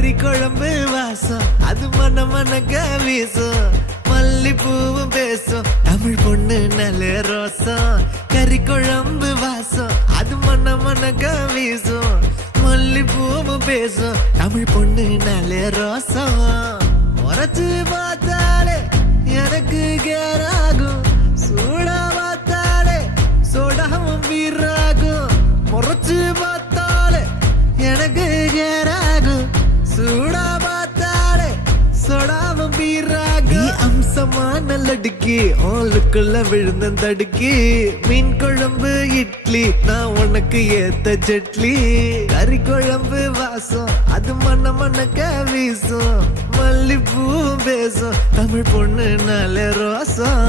கறி குழம்பு வாசம் அது மன மனக்க வீசும் மல்லிப்பூவும் பேசும் தமிழ் பொண்ணு நல்ல ரோசம் கறி குழம்பு வாசம் அது மன மனக்க வீசும் மல்லிப்பூவும் பேசும் தமிழ் பொண்ணு நல்ல ரோசம் உரைச்சு பார்த்தாலே எனக்கு கேராகும் சூடா பார்த்தாலே சோடாவும் வீராகும் முறைச்சு பார்த்தாலே எனக்கு கேராகும் சூடா பார்த்தாலே சோடாவும் வீராகும் அம்சமான லடுக்கி ஆளுக்குள்ள விழுந்த தடுக்கி மீன் குழம்பு இட்லி நான் உனக்கு ஏத்த சட்லி கறி குழம்பு வாசம் அது மன மனக்க வீசும் மல்லிப்பூ பேசும் தமிழ் பொண்ணு நல்ல ரோசம்